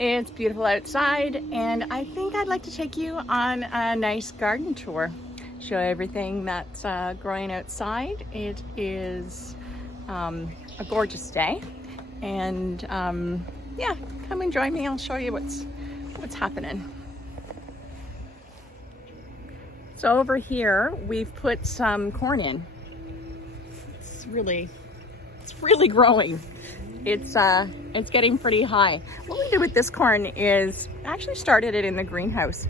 It's beautiful outside, and I think I'd like to take you on a nice garden tour. Show everything that's growing outside. It is a gorgeous day, and yeah, come and join me. I'll show you what's happening. So over here, we've put some corn in. It's really growing. It's getting pretty high. What we did with this corn is actually started it in the greenhouse,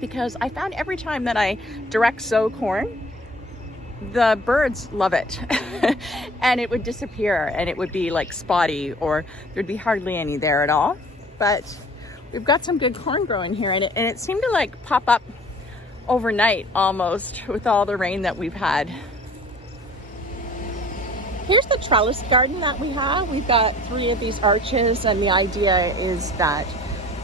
because I found every time that I direct sow corn, the birds love it and it would disappear and it would be like spotty, or there'd be hardly any there at all. But we've got some good corn growing here, and it seemed to like pop up overnight almost with all the rain that we've had. Here's the trellis garden that we have. We've got 3 of these arches, and the idea is that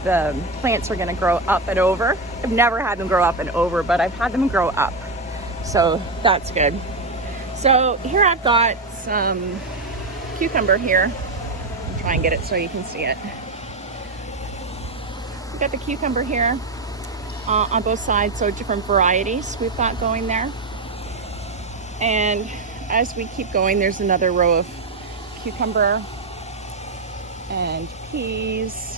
the plants are going to grow up and over. I've never had them grow up and over, but I've had them grow up, so that's good. So here I've got some cucumber here. I'll try and get it so you can see it. We've got the cucumber here on both sides, so different varieties we've got going there. And as we keep going, there's another row of cucumber and peas.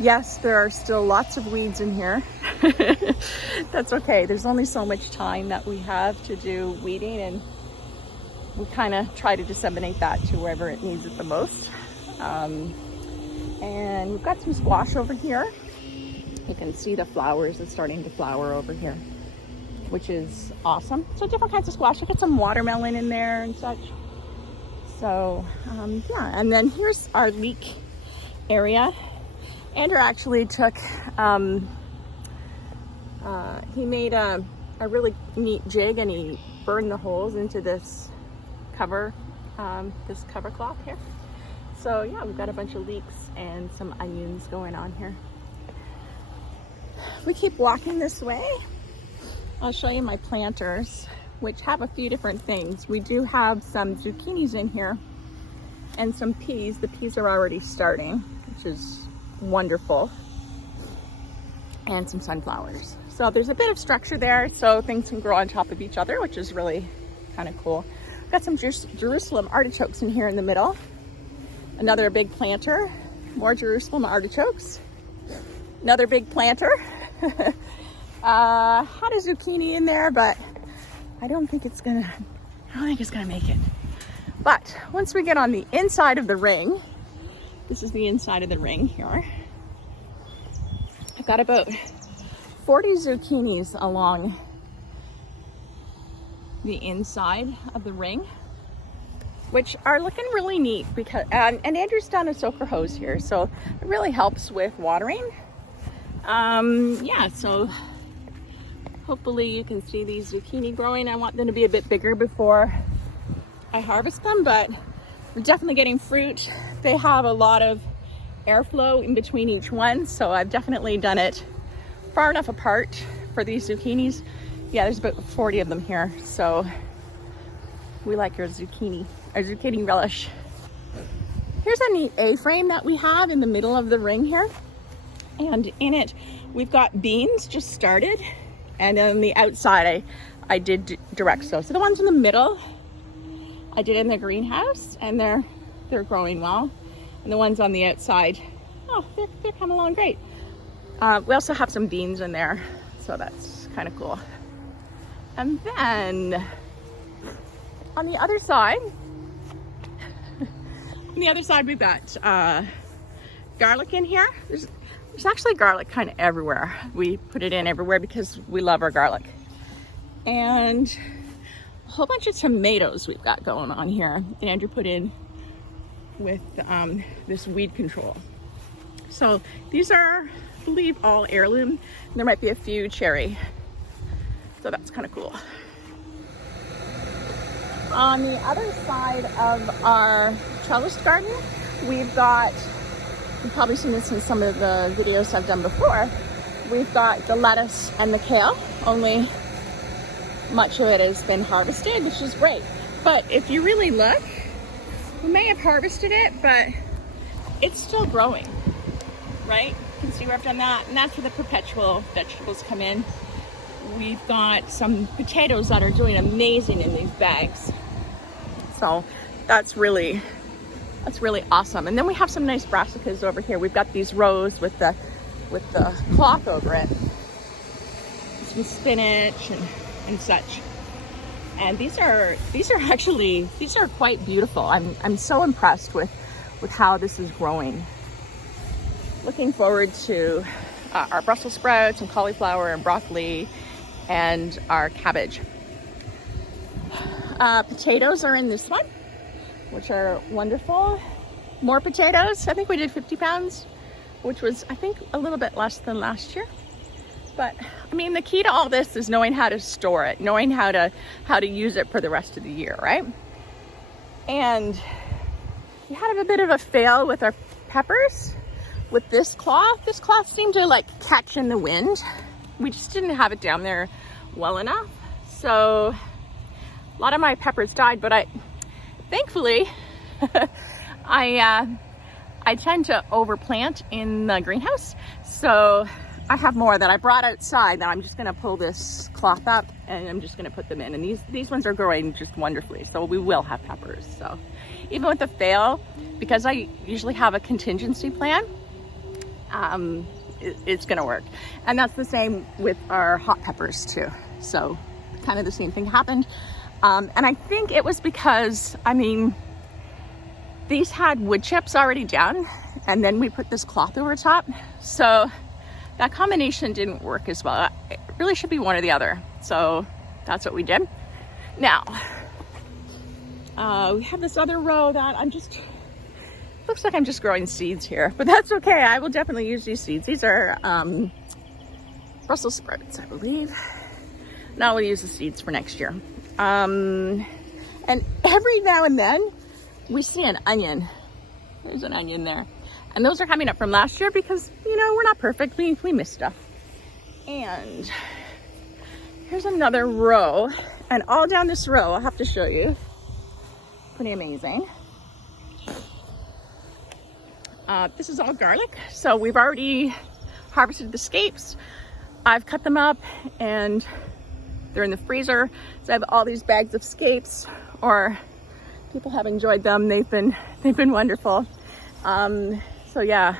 Yes, there are still lots of weeds in here. That's okay. There's only so much time that we have to do weeding, and we kind of try to disseminate that to wherever it needs it the most. And we've got some squash over here. You can see the flowers are starting to flower over here, which is awesome. So different kinds of squash. Look at some watermelon in there and such. So yeah, and then here's our leek area. Andrew actually took, he made a really neat jig, and he burned the holes into this cover cloth here. So yeah, we've got a bunch of leeks and some onions going on here. We keep walking this way. I'll show you my planters, which have a few different things. We do have some zucchinis in here and some peas. The peas are already starting, which is wonderful. And some sunflowers. So there's a bit of structure there, so things can grow on top of each other, which is really kind of cool. Got some Jerusalem artichokes in here in the middle. Another big planter. More Jerusalem artichokes. Another big planter. Had a zucchini in there, but I don't think it's gonna make it. But once we get on the inside of the ring, this is the inside of the ring here. I've got about 40 zucchinis along the inside of the ring, which are looking really neat, because and Andrew's done a soaker hose here, so it really helps with watering. Yeah, so hopefully you can see these zucchini growing. I want them to be a bit bigger before I harvest them, but we're definitely getting fruit. They have a lot of airflow in between each one, so I've definitely done it far enough apart for these zucchinis. Yeah, there's about 40 of them here, so we like our zucchini relish. Here's a neat A-frame that we have in the middle of the ring here, and in it we've got beans just started, and on the outside I did direct sow. So the ones in the middle I did in the greenhouse, and they're growing well, and the ones on the outside, oh, they're coming along great. We also have some beans in there, so that's kind of cool. And then on the other side, we've got garlic in here. There's actually garlic kind of everywhere. We put it in everywhere because we love our garlic. And a whole bunch of tomatoes we've got going on here. Andrew put in with this weed control. So these are, I believe, all heirloom. There might be a few cherry. So that's kind of cool. On the other side of our trellis garden, we've got, you've probably seen this in some of the videos I've done before, we've got the lettuce and the kale, only much of it has been harvested, which is great. But if you really look, we may have harvested it, but it's still growing. right? You can see where I've done that, and that's where the perpetual vegetables come in. We've got some potatoes that are doing amazing in these bags. So that's really awesome. And then we have some nice brassicas over here. We've got these rows with the cloth over it. Some spinach and such. And these are quite beautiful. I'm so impressed with how this is growing. Looking forward to our Brussels sprouts and cauliflower and broccoli and our cabbage. Potatoes are in this one, which are wonderful. More potatoes. I think we did 50 pounds, which was, I think, a little bit less than last year. But I mean, the key to all this is knowing how to store it, knowing how to use it for the rest of the year, right? And we had a bit of a fail with our peppers with this cloth. This cloth seemed to like catch in the wind. We just didn't have it down there well enough. So a lot of my peppers died, but thankfully, I tend to overplant in the greenhouse. So I have more that I brought outside that I'm just gonna pull this cloth up and I'm just gonna put them in. And these ones are growing just wonderfully. So we will have peppers. So even with the fail, because I usually have a contingency plan, it's gonna work. And that's the same with our hot peppers too. So kind of the same thing happened. And I think it was because, I mean, these had wood chips already down and then we put this cloth over top. So that combination didn't work as well. It really should be one or the other. So that's what we did. Now, we have this other row that looks like I'm just growing seeds here, but that's okay. I will definitely use these seeds. These are Brussels sprouts, I believe. Now we'll use the seeds for next year. And every now and then we see an onion. There's an onion there. And those are coming up from last year because, you know, we're not perfect. We miss stuff. And here's another row. And all down this row, I'll have to show you. Pretty amazing. This is all garlic. So we've already harvested the scapes. I've cut them up and they're in the freezer. So I have all these bags of scapes, or people have enjoyed them. They've been wonderful. So yeah,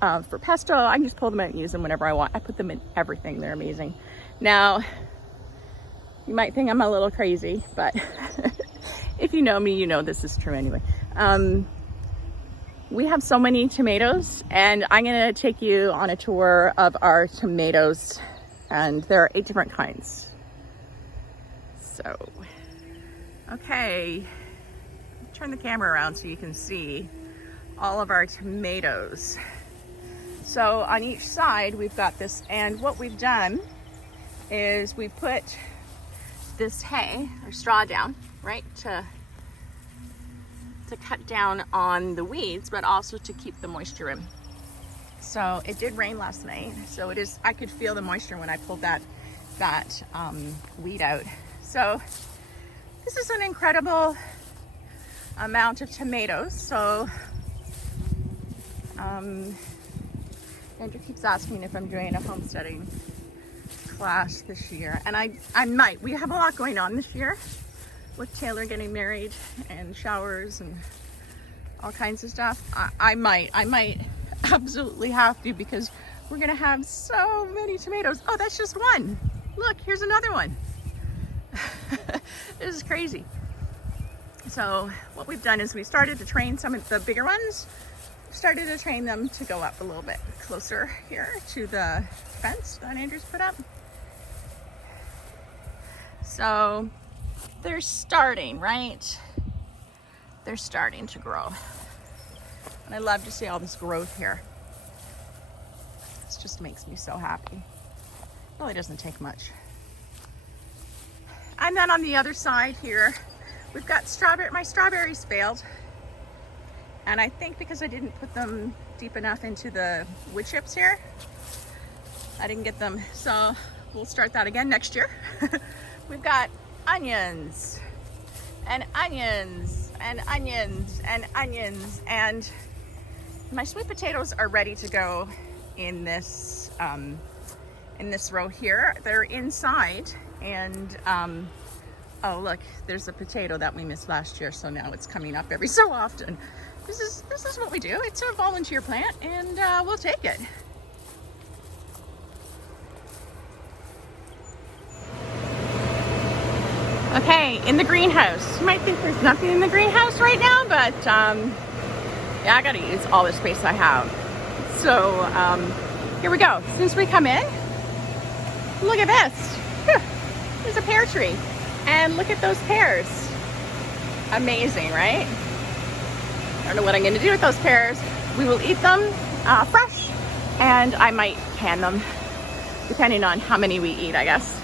for pesto, I can just pull them out and use them whenever I want. I put them in everything. They're amazing. Now, you might think I'm a little crazy, but if you know me, you know this is true anyway. We have so many tomatoes, and I'm gonna take you on a tour of our tomatoes, and there are 8 different kinds. So, okay, turn the camera around so you can see all of our tomatoes. So on each side we've got this, and what we've done is we put this hay or straw down, right, to cut down on the weeds, but also to keep the moisture in. So it did rain last night, so I could feel the moisture when I pulled that weed out. So this is an incredible amount of tomatoes. So Andrew keeps asking if I'm doing a homesteading class this year, and I might. We have a lot going on this year with Taylor getting married and showers and all kinds of stuff. I might absolutely have to, because we're gonna have so many tomatoes. Oh, that's just one. Look, here's another one. This is crazy. So what we've done is we started to train some of the bigger ones, started to train them to go up a little bit closer here to the fence that Andrew's put up. So they're starting, right? They're starting to grow. And I love to see all this growth here. This just makes me so happy. Really doesn't take much. And then on the other side here, we've got my strawberries failed. And I think because I didn't put them deep enough into the wood chips here, I didn't get them. So we'll start that again next year. We've got onions and onions and onions and onions, and My sweet potatoes are ready to go in this row here. They're inside, and oh look, there's a potato that we missed last year, so now it's coming up every so often. This is what we do. It's a volunteer plant, and we'll take it. Okay, in the greenhouse. You might think there's nothing in the greenhouse right now, but yeah, I gotta use all the space I have. So here we go. Since we come in, look at this. Whew, there's a pear tree. And look at those pears. Amazing, right? I don't know what I'm gonna do with those pears. We will eat them fresh, and I might can them, depending on how many we eat, I guess.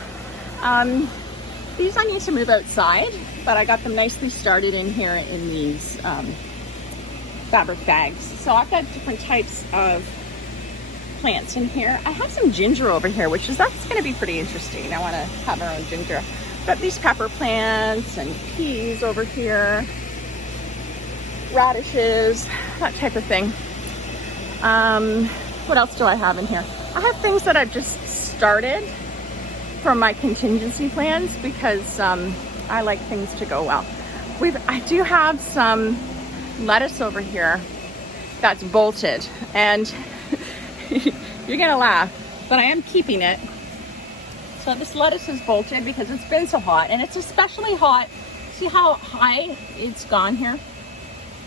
These I need to move outside, but I got them nicely started in here in these fabric bags. So I've got different types of plants in here. I have some ginger over here, that's gonna be pretty interesting. I wanna have our own ginger. Got these pepper plants and peas over here, radishes, that type of thing. What else do I have in here? I have things that I've just started for my contingency plans because I like things to go well. I do have some lettuce over here that's bolted, and you're gonna laugh, but I am keeping it. So this lettuce is bolted because it's been so hot, and it's especially hot. See how high it's gone here?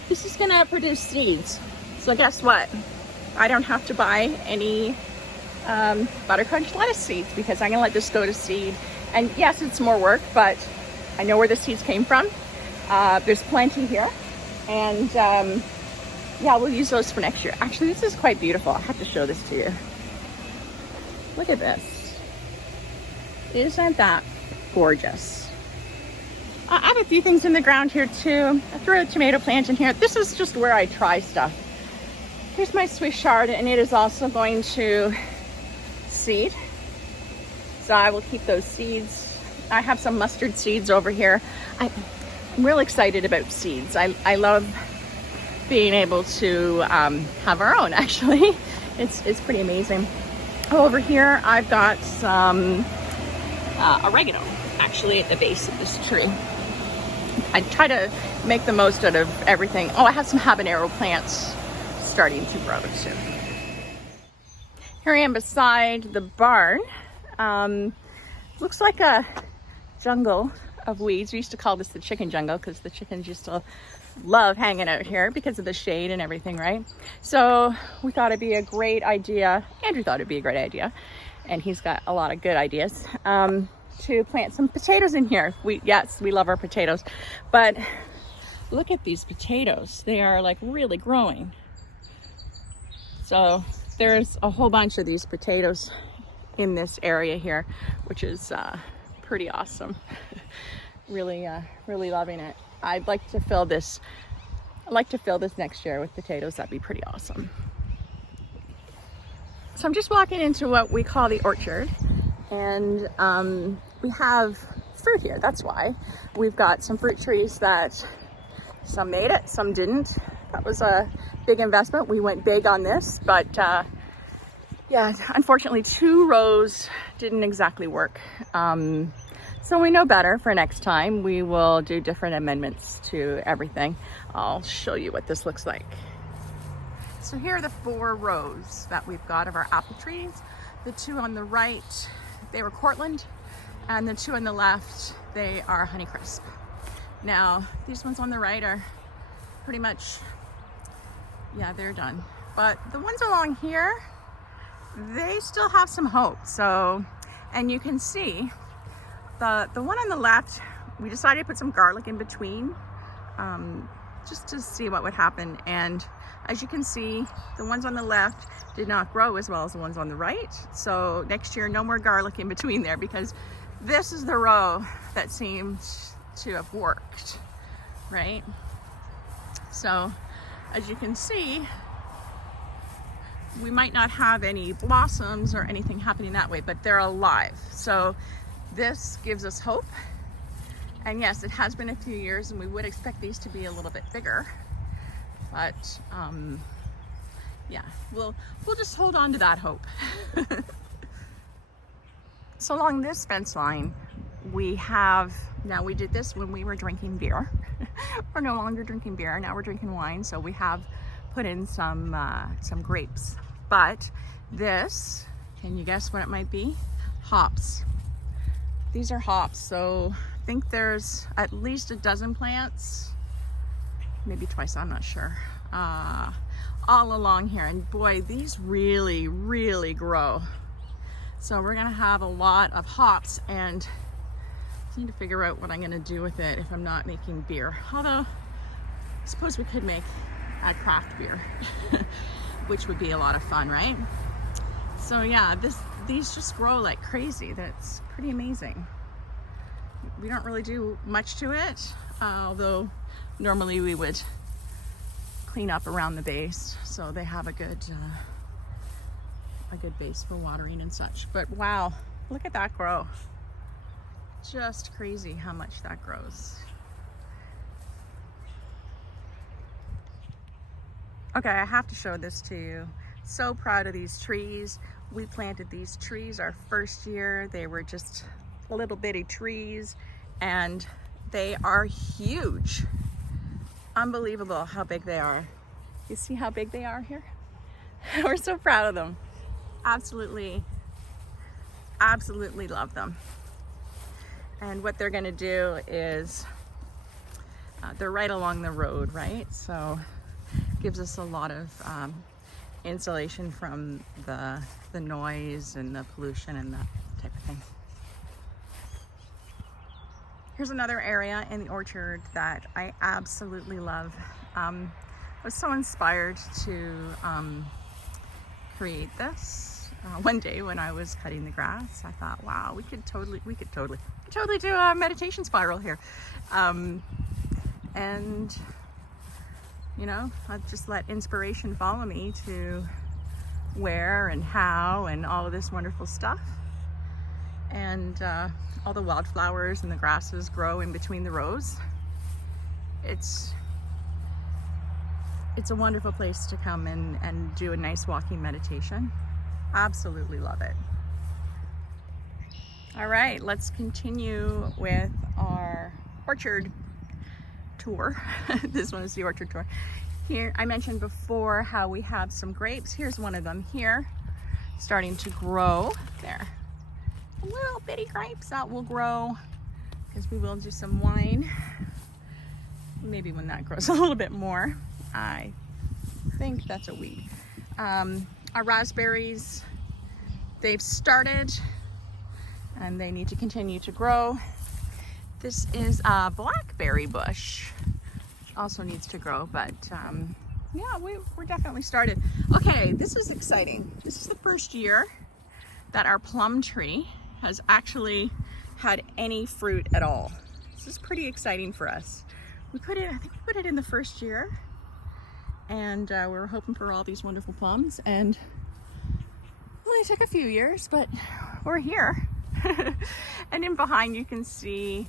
This is gonna produce seeds. So guess what? I don't have to buy any Buttercrunch lettuce seeds because I'm gonna let this go to seed. And yes, it's more work, but I know where the seeds came from. There's plenty here, and yeah, we'll use those for next year. Actually, this is quite beautiful. I have to show this to you. Look at this. Isn't that gorgeous? I have a few things in the ground here too. I threw a tomato plant in here. This is just where I try stuff. Here's my Swiss chard, and it is also going to seed. So I will keep those seeds. I have some mustard seeds over here. I'm real excited about seeds. I love being able to have our own, actually. It's pretty amazing. Over here, I've got some oregano, actually, at the base of this tree. I try to make the most out of everything. Oh, I have some habanero plants starting to grow too. Here I am beside the barn. Looks like a jungle of weeds. We used to call this the chicken jungle because the chickens used to love hanging out here because of the shade and everything, right? So we thought it'd be a great idea. Andrew thought it'd be a great idea, and he's got a lot of good ideas, to plant some potatoes in here. Yes, we love our potatoes, but look at these potatoes. They are like really growing. So there's a whole bunch of these potatoes in this area here, which is pretty awesome. Really loving it. I'd like to fill this next year with potatoes. That'd be pretty awesome. So I'm just walking into what we call the orchard, and we have fruit here. That's why we've got some fruit trees that some made it, some didn't. That was a big investment. We went big on this, but yeah, unfortunately 2 rows didn't exactly work. So we know better for next time. We will do different amendments to everything. I'll show you what this looks like. So here are the 4 rows that we've got of our apple trees. The 2 on the right, they were Cortland, and the 2 on the left, they are Honeycrisp. Now, these ones on the right are pretty much, yeah, they're done. But the ones along here, they still have some hope. So, and you can see the one on the left, we decided to put some garlic in between, just to see what would happen. And as you can see, the ones on the left did not grow as well as the ones on the right. So next year, no more garlic in between there, because this is the row that seems to have worked, right? So as you can see, we might not have any blossoms or anything happening that way, but they're alive. So this gives us hope. And yes, it has been a few years, and we would expect these to be a little bit bigger, but yeah, we'll just hold on to that hope. So along this fence line, we have, now we did this when we were drinking beer. We're no longer drinking beer, now we're drinking wine. So we have put in some grapes. But this, can you guess what it might be? Hops. These are hops. So I think there's at least a dozen plants, maybe twice, I'm not sure, all along here. And boy, these really, really grow. So we're gonna have a lot of hops, and I need to figure out what I'm gonna do with it if I'm not making beer. Although, I suppose we could make a craft beer, which would be a lot of fun, right? So yeah, these just grow like crazy. That's pretty amazing. We don't really do much to it, although normally we would clean up around the base so they have a good base for watering and such. But wow, look at that grow. Just crazy how much that grows. Okay, I have to show this to you. So proud of these trees. We planted these trees our first year. They were just little bitty trees, and they are huge. Unbelievable how big they are. You see how big they are here? We're so proud of them. Absolutely, absolutely love them. And what they're gonna do is, they're right along the road, right? So gives us a lot of insulation from the noise and the pollution and that type of thing. Here's another area in the orchard that I absolutely love. I was so inspired to create this. One day when I was cutting the grass, I thought, wow, we could totally do a meditation spiral here. And you know, I've just let inspiration follow me to where and how and all of this wonderful stuff. And all the wildflowers and the grasses grow in between the rows. It's a wonderful place to come and do a nice walking meditation. Absolutely love it. All right, let's continue with our orchard tour. This one is the orchard tour. Here, I mentioned before how we have some grapes. Here's one of them here, starting to grow. There, little bitty grapes that will grow, because we will do some wine. Maybe when that grows a little bit more. I think that's a weed. Our raspberries, they've started and they need to continue to grow. This is a blackberry bush, which also needs to grow, but yeah, we're definitely started. Okay, this is exciting. This is the first year that our plum tree has actually had any fruit at all. This is pretty exciting for us. I think we put it in the first year, and we were hoping for all these wonderful plums, and well, it took a few years, but we're here. And in behind you can see,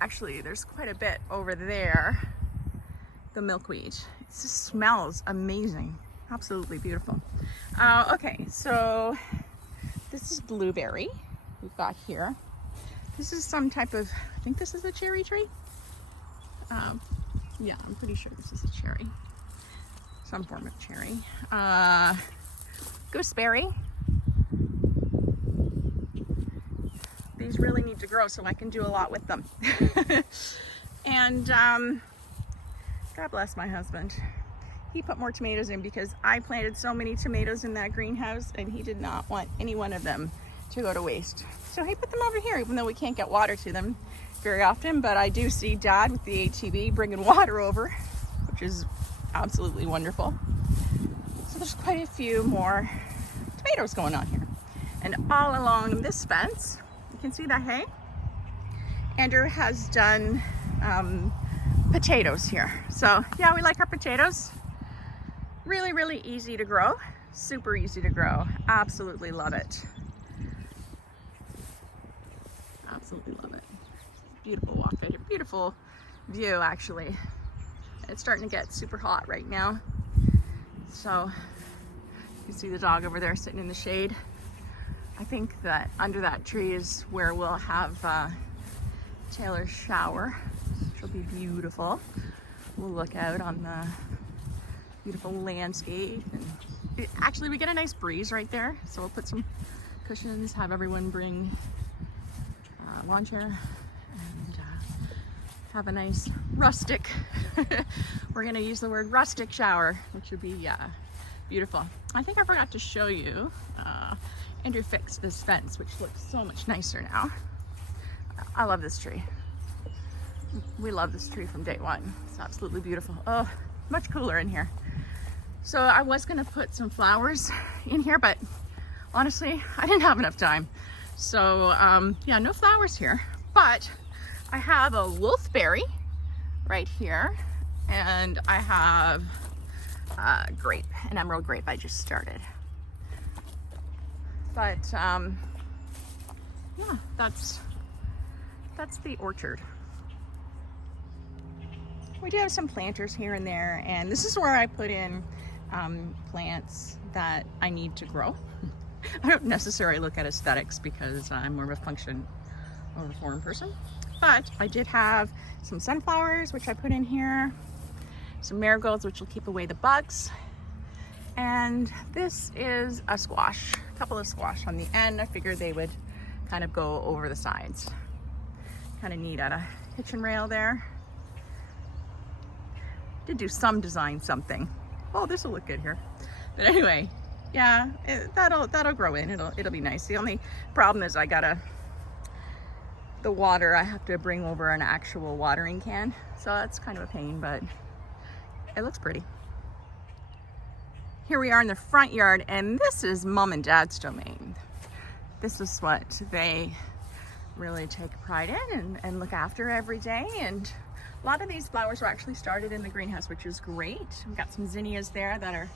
actually there's quite a bit over there, the milkweed. It just smells amazing, absolutely beautiful. Okay, so this is blueberry we've got here. This is some type of, I think this is a cherry tree. Yeah, I'm pretty sure this is a cherry. Some form of cherry. Gooseberry. These really need to grow so I can do a lot with them. And God bless my husband. He put more tomatoes in because I planted so many tomatoes in that greenhouse and he did not want any one of them to go to waste. So he put them over here, even though we can't get water to them very often, but I do see Dad with the ATV bringing water over, which is absolutely wonderful. So there's quite a few more tomatoes going on here. And all along this fence, you can see that hay. Andrew has done potatoes here. So yeah, we like our potatoes. Really, really easy to grow. Super easy to grow. Absolutely love it. Absolutely love it. Beautiful walk right here. Beautiful view, actually. It's starting to get super hot right now. So You see the dog over there sitting in the shade. I think that under that tree is where we'll have Taylor's shower, which will be beautiful. We'll look out on the beautiful landscape. And actually, we get a nice breeze right there, so we'll put some cushions, have everyone bring a lawn chair, and have a nice rustic, we're gonna use the word rustic shower, which would be beautiful. I think I forgot to show you, Andrew fixed this fence, which looks so much nicer now. I love this tree. We love this tree from day one. It's absolutely beautiful. Oh, much cooler in here. So I was gonna put some flowers in here, but honestly, I didn't have enough time. So yeah, no flowers here, but I have a wolfberry right here, and I have grape, an emerald grape I just started. But yeah, that's the orchard. We do have some planters here and there, and this is where I put in plants that I need to grow. I don't necessarily look at aesthetics because I'm more of a function over form person, but I did have some sunflowers, which I put in here, some marigolds, which will keep away the bugs, and this is a squash, a couple of squash on the end. I figured they would kind of go over the sides. Kind of neat at a kitchen rail there. Did do some design something. Oh, this will look good here. But anyway, yeah, that'll grow in. It'll be nice. The only problem is the water I have to bring over an actual watering can, so that's kind of a pain, but it looks pretty. Here we are in the front yard, and this is Mom and Dad's domain. This is what they really take pride in and look after every day. And a lot of these flowers were actually started in the greenhouse, which is great. We've got some zinnias there that are,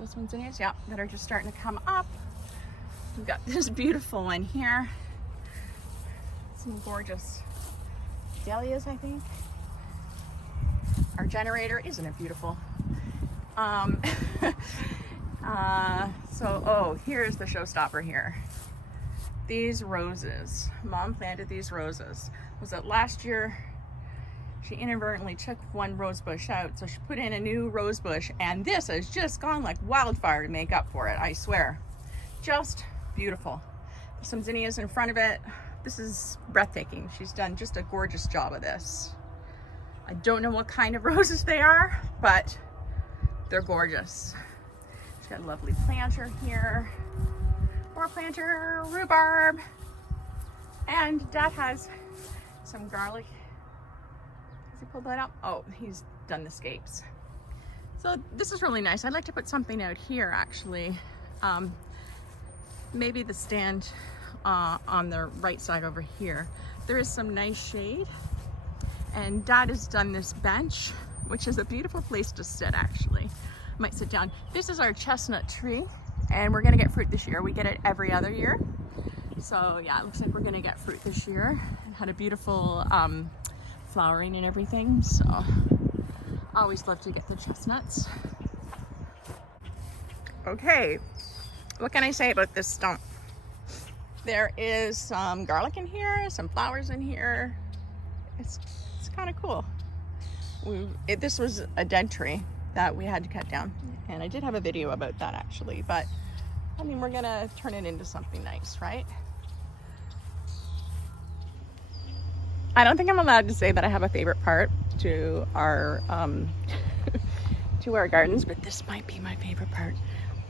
those ones zinnias? Yeah, that are just starting to come up. We've got this beautiful one here. Some gorgeous dahlias, I think. Our generator, isn't it beautiful? Oh, here's the showstopper here. These roses. Mom planted these roses. Was it last year? She inadvertently took one rose bush out, so she put in a new rose bush, and this has just gone like wildfire to make up for it, I swear. Just beautiful. There's some zinnias in front of it. This is breathtaking. She's done just a gorgeous job of this. I don't know what kind of roses they are, but they're gorgeous. She's got a lovely planter here. More planter, rhubarb. And Dad has some garlic. Has he pulled that up? Oh, he's done the scapes. So this is really nice. I'd like to put something out here, actually. Maybe the stand on the right side over here. There is some nice shade. And Dad has done this bench, which is a beautiful place to sit, actually. I might sit down. This is our chestnut tree, and we're gonna get fruit this year. We get it every other year. So yeah, it looks like we're gonna get fruit this year. It had a beautiful flowering and everything, so I always love to get the chestnuts. Okay, what can I say about this stump? There is some garlic in here, some flowers in here. It's kind of cool. This was a dead tree that we had to cut down, and I did have a video about that actually, but I mean, we're gonna turn it into something nice, right? I don't think I'm allowed to say that I have a favorite part to our to our gardens, but this might be my favorite part.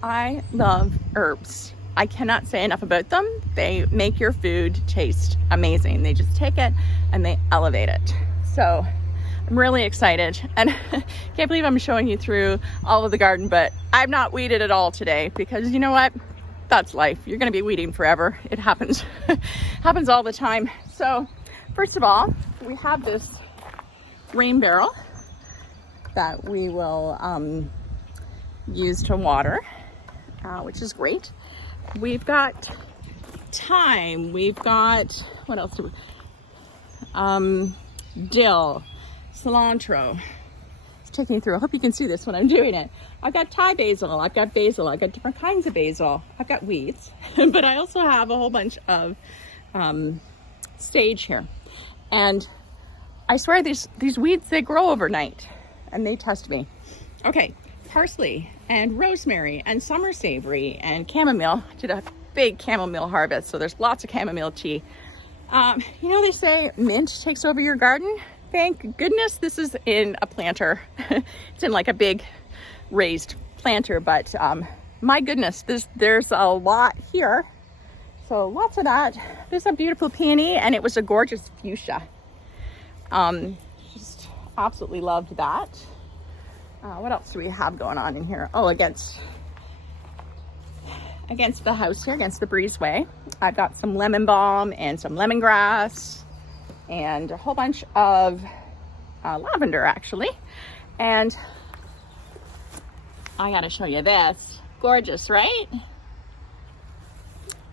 I love herbs. I cannot say enough about them. They make your food taste amazing. They just take it and they elevate it. So I'm really excited, and can't believe I'm showing you through all of the garden, but I've not weeded at all today because you know what? That's life. You're gonna be weeding forever. It happens. Happens all the time. So first of all, we have this rain barrel that we will use to water, which is great. We've got thyme. We've got, what else do we, dill, cilantro. taking you through. I hope you can see this when I'm doing it. I've got Thai basil, I've got different kinds of basil, I've got weeds, but I also have a whole bunch of sage here. And I swear these weeds, they grow overnight and they test me. Okay, parsley and rosemary and summer savory and chamomile. I did a big chamomile harvest, so there's lots of chamomile tea. You know, they say mint takes over your garden. Thank goodness this is in a planter. It's in like a big raised planter, but my goodness, there's a lot here. So lots of that. There's a beautiful peony, and it was a gorgeous fuchsia. Just absolutely loved that. What else do we have going on in here? Oh, against the house here, against the breezeway, I've got some lemon balm and some lemongrass and a whole bunch of lavender, actually. And I gotta show you this. Gorgeous, right?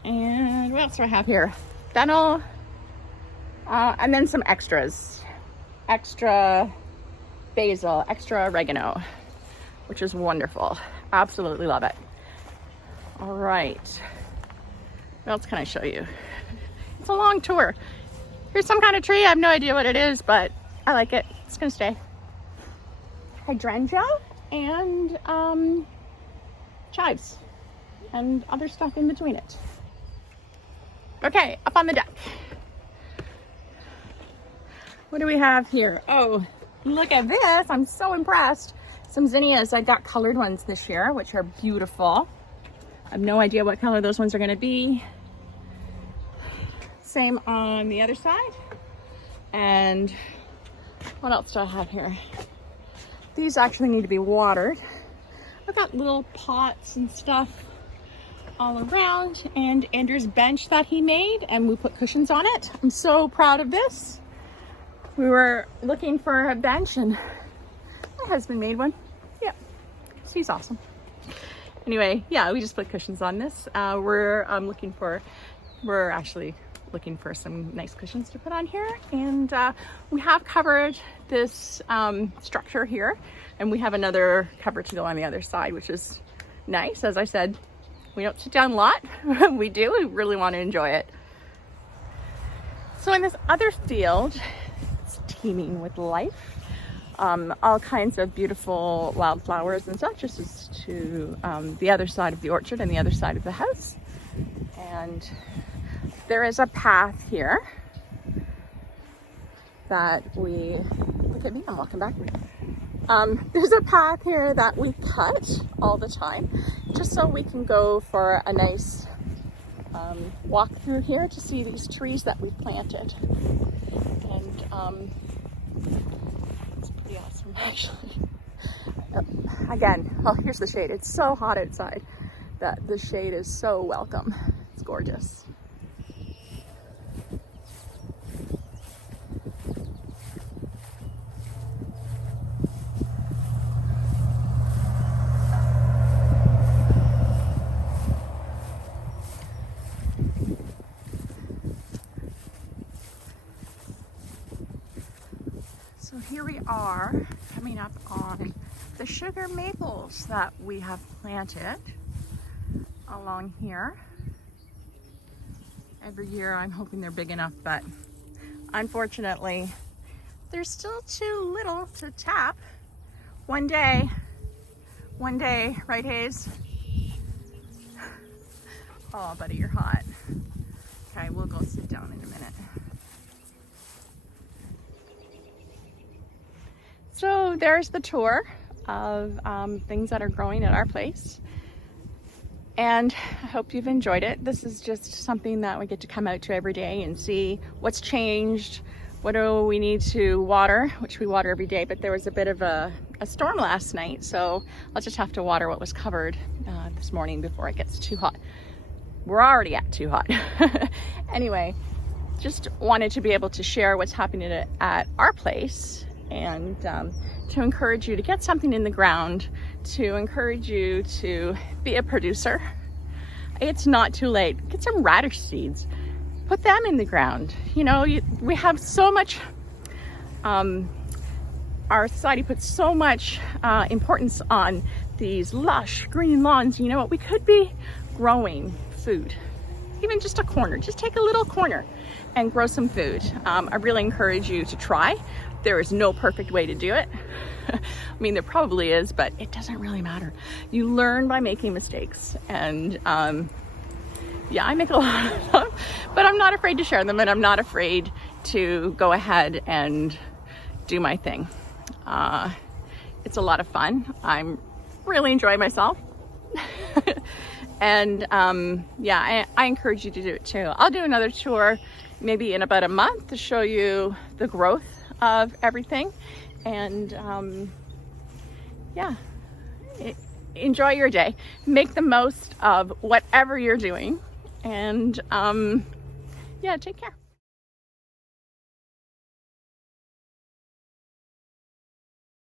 And what else do I have here? Fennel, and then some extras. Extra basil, extra oregano, which is wonderful. Absolutely love it. All right, what else can I show you? It's a long tour. Here's some kind of tree. I have no idea what it is, but I like it. It's gonna stay. Hydrangea and chives and other stuff in between it. Okay, up on the deck. What do we have here? Oh, look at this. I'm so impressed. Some zinnias. I got colored ones this year, which are beautiful. I have no idea what color those ones are going to be. Same on the other side. And what else do I have here? These actually need to be watered. I've got little pots and stuff all around, and Andrew's bench that he made, and we put cushions on it. I'm so proud of this. We were looking for a bench, and my husband made one. Yeah, so he's awesome. Anyway, yeah, we just put cushions on this. We're actually looking for some nice cushions to put on here, and we have covered this structure here, and we have another cover to go on the other side, which is nice. As I said, we don't sit down a lot. We really want to enjoy it. So in this other field, it's teeming with life. All kinds of beautiful wildflowers and such. This is to the other side of the orchard and the other side of the house. And there is a path here that we, look at me, I'm walking back. There's a path here that we cut all the time, just so we can go for a nice walk through here to see these trees that we've planted. And it's pretty awesome, actually. Again, oh, here's the shade. It's so hot outside that the shade is so welcome. It's gorgeous. So here we are coming up on the sugar maples that we have planted along here. Every year I'm hoping they're big enough, but unfortunately they're still too little to tap. One day, right, Hayes? Oh, buddy, you're hot. Okay, we'll go sit down in a minute. So there's the tour of things that are growing at our place. And I hope you've enjoyed it. This is just something that we get to come out to every day and see what's changed, what do we need to water, which we water every day, but there was a bit of a storm last night, so I'll just have to water what was covered this morning before it gets too hot. We're already at too hot. Anyway, just wanted to be able to share what's happening at our place, and to encourage you to get something in the ground, to encourage you to be a producer. It's not too late. Get some radish seeds, put them in the ground. You know, we have so much our society puts so much importance on these lush green lawns. You know what? We could be growing food, even just a corner. Just take a little corner and grow some food. I really encourage you to try. There is no perfect way to do it. I mean, there probably is, but it doesn't really matter. You learn by making mistakes. And yeah, I make a lot of them, but I'm not afraid to share them, and I'm not afraid to go ahead and do my thing. It's a lot of fun. I'm really enjoying myself. And yeah, I encourage you to do it too. I'll do another tour maybe in about a month to show you the growth of everything. And yeah, enjoy your day. Make the most of whatever you're doing. And yeah, take care.